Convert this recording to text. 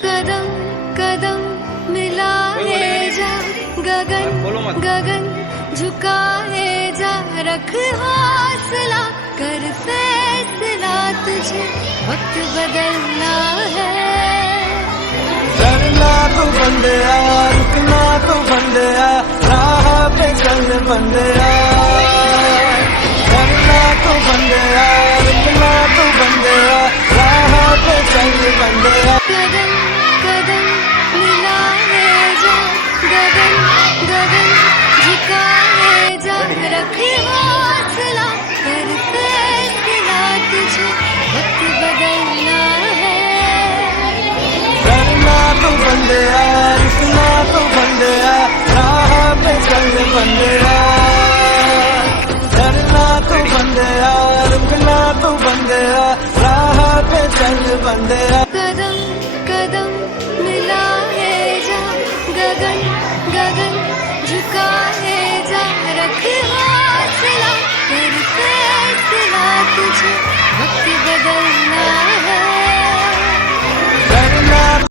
कदम कदम मिलाए जा, गगन गगन झुकाए जा, रख हौसला कर फैसला, तुझे वक्त बदलना है। डरना तो बंदिया, रुकना तो बंदिया, राह पे चल बंदिया। डरना तो बंदिया, रुकना तो बंदिया, राह पे चल बंदिया। कदम कदम मिलाए जा, गगन गगन झुकाए जा, रख हौसला कर फैसला, तुझे वक्त बदलना है। डरना तो बंदिया, रुकना तो बंदिया, राह पे चल बंदिया। डरना तो बंदिया, रुकना तो बंदिया, राह पे चल बंदिया। कदम कदम मिलाए जा, गगन गगन झुकाए